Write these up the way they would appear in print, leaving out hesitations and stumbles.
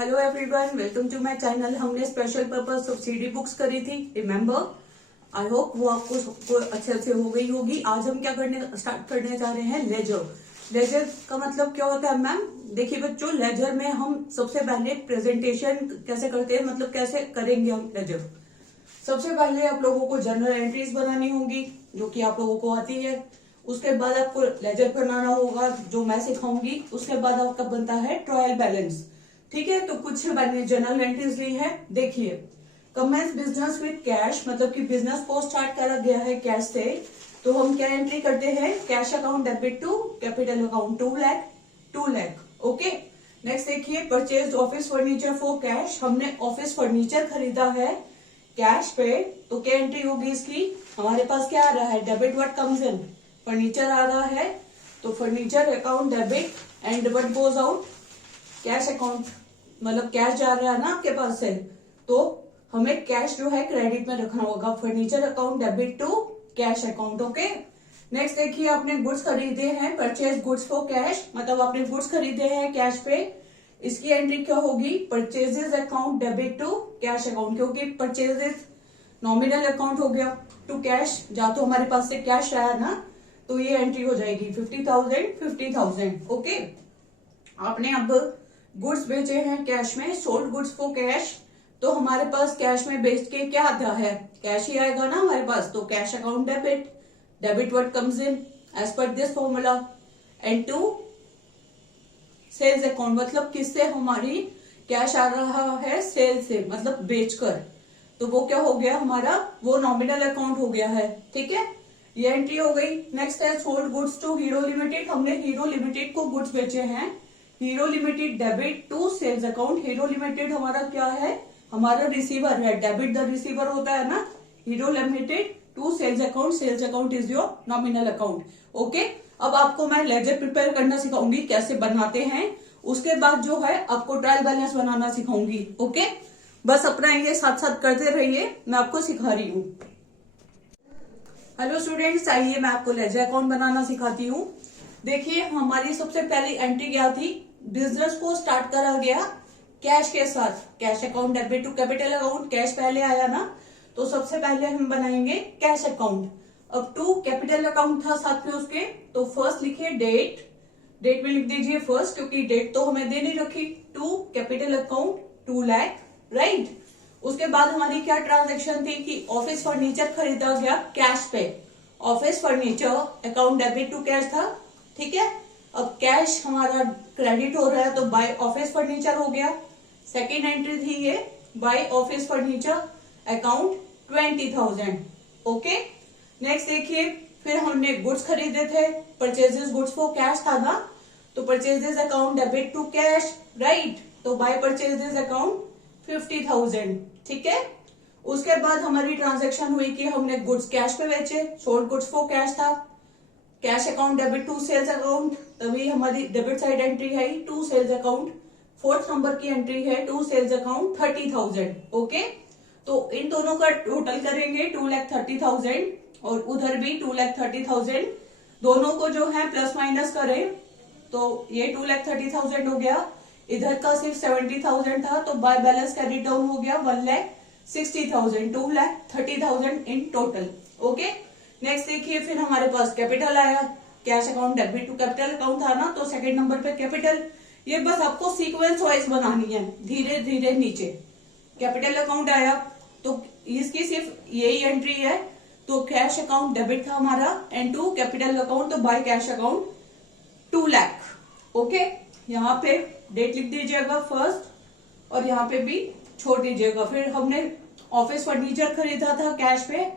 Hello everyone, welcome to my channel. हमने special purpose subsidy books करी थी, remember. I hope वो आपको सबको अच्छे से हो गई होगी। आज हम क्या स्टार्ट करने जा रहे हैं, लेजर। लेजर का मतलब क्या होता है मैम? देखिए बच्चों, लेजर में हम सबसे पहले प्रेजेंटेशन कैसे करते हैं, मतलब कैसे करेंगे हम लेजर। सबसे पहले आप लोगों को जर्नल एंट्रीज बनानी होगी, जो कि आप लोगों को आती है। उसके बाद आपको लेजर बनाना होगा, जो मैं सिखाऊंगी। उसके बाद आपका बनता है ट्रायल बैलेंस। ठीक है, तो कुछ मैंने जर्नल एंट्रीज ली है। देखिए, कमेंस बिजनेस विद कैश, मतलब कि बिजनेस को स्टार्ट करा गया है कैश से। तो हम क्या एंट्री करते हैं? Cash account debit to capital account 2 lakh. Okay. Next देखिए, purchase office furniture for cash. हमने ऑफिस फर्नीचर खरीदा है कैश पे, तो क्या एंट्री होगी इसकी? हमारे पास क्या आ रहा है? Debit what comes in, furniture आ रहा है, तो furniture account debit and what goes out, cash account. मतलब कैश जा रहा है ना आपके पास से, तो हमें कैश जो है क्रेडिट में रखना होगा। Furniture account debit to cash account. Okay. Next देखिए, आपने गुड्स खरीदे हैं, परचेज गुड्स फॉर कैश, मतलब आपने गुड्स खरीदे हैं कैश पे। इसकी एंट्री क्या होगी? Purchases account debit to cash account, क्योंकि परचेजेस नॉमिनल अकाउंट हो गया, टू कैश जा तो हमारे पास से कैश आया ना, तो ये एंट्री हो जाएगी 50,000। ओके। आपने अब गुड्स बेचे हैं कैश में, सोल्ड गुड्स फॉर कैश, तो हमारे पास कैश में बेच के क्या आता है? कैश ही आएगा ना हमारे पास, तो cash account debit, debit what comes in as per this formula, and to sales account, मतलब किससे हमारी कैश आ रहा है? सेल से, मतलब बेचकर, तो वो क्या हो गया हमारा? वो नॉमिनल अकाउंट हो गया है। ठीक है, ये एंट्री हो गई। नेक्स्ट है sold goods to Hero Limited. हमने हीरो लिमिटेड को गुड्स बेचे हैं, Hero Limited debit to sales account. Hero Limited हमारा क्या है? हमारा रिसीवर है, डेबिट द रिसीवर होता है ना। Hero Limited to sales account, sales account is your nominal account. Okay. अब आपको मैं लेजर प्रिपेयर करना सिखाऊंगी, कैसे बनाते हैं। उसके बाद जो है आपको ट्रायल बैलेंस बनाना सिखाऊंगी। ओके, बस अपना ये साथ साथ करते रहिए, मैं आपको सिखा रही हूँ। हेलो स्टूडेंट्स, आइए मैं आपको लेजर अकाउंट बनाना सिखाती हूँ। देखिए, हमारी सबसे पहली एंट्री क्या थी? बिजनेस को स्टार्ट करा गया कैश के साथ, cash account debit to capital account. Cash पहले आया ना, तो सबसे पहले हम बनाएंगे कैश अकाउंट। अब टू कैपिटल अकाउंट था साथ में उसके, तो फर्स्ट लिखिए डेट, डेट में लिख दीजिए फर्स्ट, क्योंकि डेट तो हमें दे नहीं रखी। To capital account 2 lakh, right. उसके बाद हमारी क्या ट्रांजेक्शन थी कि ऑफिस फर्नीचर खरीदा गया कैश पे, office furniture account debit to cash था। ठीक है, अब कैश हमारा क्रेडिट हो रहा है, तो बाय ऑफिस फर्नीचर हो गया। सेकेंड एंट्री थी ये, by office furniture account 20,000। Okay. Next देखिए, फिर हमने गुड्स खरीदे थे, परचेजेस गुड्स फॉर कैश था ना, तो purchases account debit to cash, right, तो बाय परचेजेस अकाउंट 50,000। ठीक है। उसके बाद हमारी ट्रांजेक्शन हुई कि हमने गुड्स कैश पे बेचे, सोल्ड गुड्स फॉर कैश था, cash account debit to sales account, तभी हमारी डेबिट साइड एंट्री है to sales account. Fourth number की एंट्री है टू सेल्स अकाउंट 30,000। ओके, तो इन दोनों का टोटल करेंगे 2,30,000, और उधर भी 2,30,000। दोनों को जो है प्लस माइनस करें तो ये 2,30,000 हो गया। इधर का सिर्फ 70,000 था, तो बाय बैलेंस कैरी डाउन हो गया 1,60,000, 2,30,000 इन टोटल। ओके। नेक्स्ट देखिए, फिर हमारे पास कैपिटल आया, cash account debit to capital account था ना, तो सेकंड नंबर पे कैपिटल। ये बस आपको सीक्वेंस वाइज बनानी है, धीरे धीरे नीचे। कैपिटल अकाउंट आया, तो इसकी सिर्फ यही एंट्री है, तो कैश अकाउंट डेबिट था हमारा, एंड टू कैपिटल अकाउंट, तो by cash account 2 lakh. Okay, यहाँ पे डेट लिख दीजिएगा फर्स्ट, और यहाँ पे भी छोड़ दीजिएगा। फिर हमने ऑफिस फर्नीचर खरीदा था कैश पे,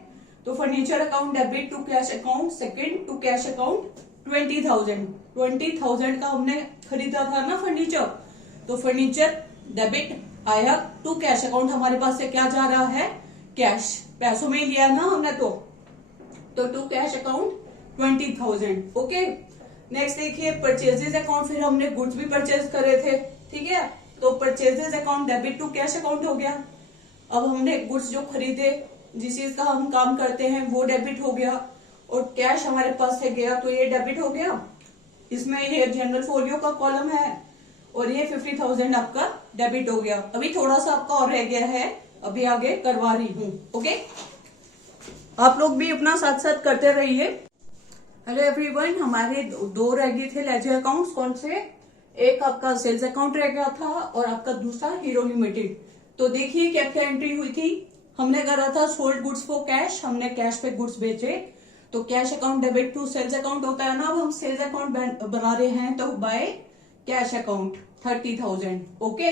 तो furniture account debit to cash account, second to cash account 20,000 का हमने खरीदा था ना फर्नीचर, तो फर्नीचर डेबिट आया टू कैश अकाउंट। हमारे पास से क्या जा रहा है? कैश, पैसों में लिया ना हमने, तो to cash account 20,000। Okay. Next देखिए, परचेजेस अकाउंट, फिर हमने गुड्स भी परचेज करे थे। ठीक है, तो purchases account debit to cash account हो गया। अब हमने गुड्स जो खरीदे, जिस चीज का हम काम करते हैं, वो डेबिट हो गया, और कैश हमारे पास से गया, तो ये डेबिट हो गया। इसमें ये जनरल फोलियो का कॉलम है, और ये 50,000 आपका डेबिट हो गया। अभी थोड़ा सा आपका और रह गया है, अभी आगे करवा रही हूँ। ओके, आप लोग भी अपना साथ साथ करते रहिए। हेलो एवरीवन, हमारे दो रह गए थे लेजर अकाउंट्स। कौन से? एक आपका सेल्स अकाउंट रह गया था और आपका दूसरा हीरो लिमिटेड। तो देखिए क्या क्या एंट्री हुई थी। हमने करा था सोल्ड गुड्स फॉर कैश, हमने कैश पे गुड्स बेचे, तो cash account debit to sales account होता है ना। अब हम सेल्स अकाउंट बना रहे हैं, तो बाय कैश अकाउंट 30,000। ओके,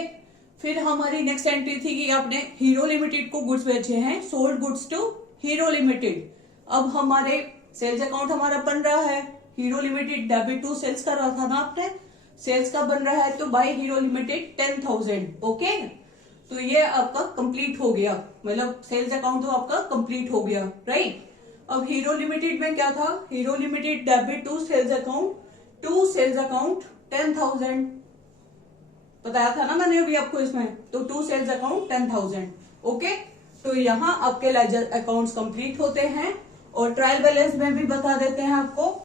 फिर हमारी नेक्स्ट एंट्री थी कि आपने हीरो लिमिटेड को गुड्स बेचे हैं, sold goods to Hero Limited. अब हमारे सेल्स अकाउंट हमारा बन रहा है, Hero Limited debit to sales कर रहा था ना आपने, सेल्स का बन रहा है, तो बाय हीरो लिमिटेड 10,000। ओके, तो ये आपका कंप्लीट हो गया, मतलब सेल्स अकाउंट तो आपका कंप्लीट हो गया, राइट। अब हीरो लिमिटेड में क्या था? Hero Limited debit to sales account 10,000 बताया था ना मैंने अभी आपको इसमें, तो टू सेल्स अकाउंट 10,000। ओके, तो यहाँ आपके लेजर अकाउंट्स कंप्लीट होते हैं। और ट्रायल बैलेंस में भी बता देते हैं आपको।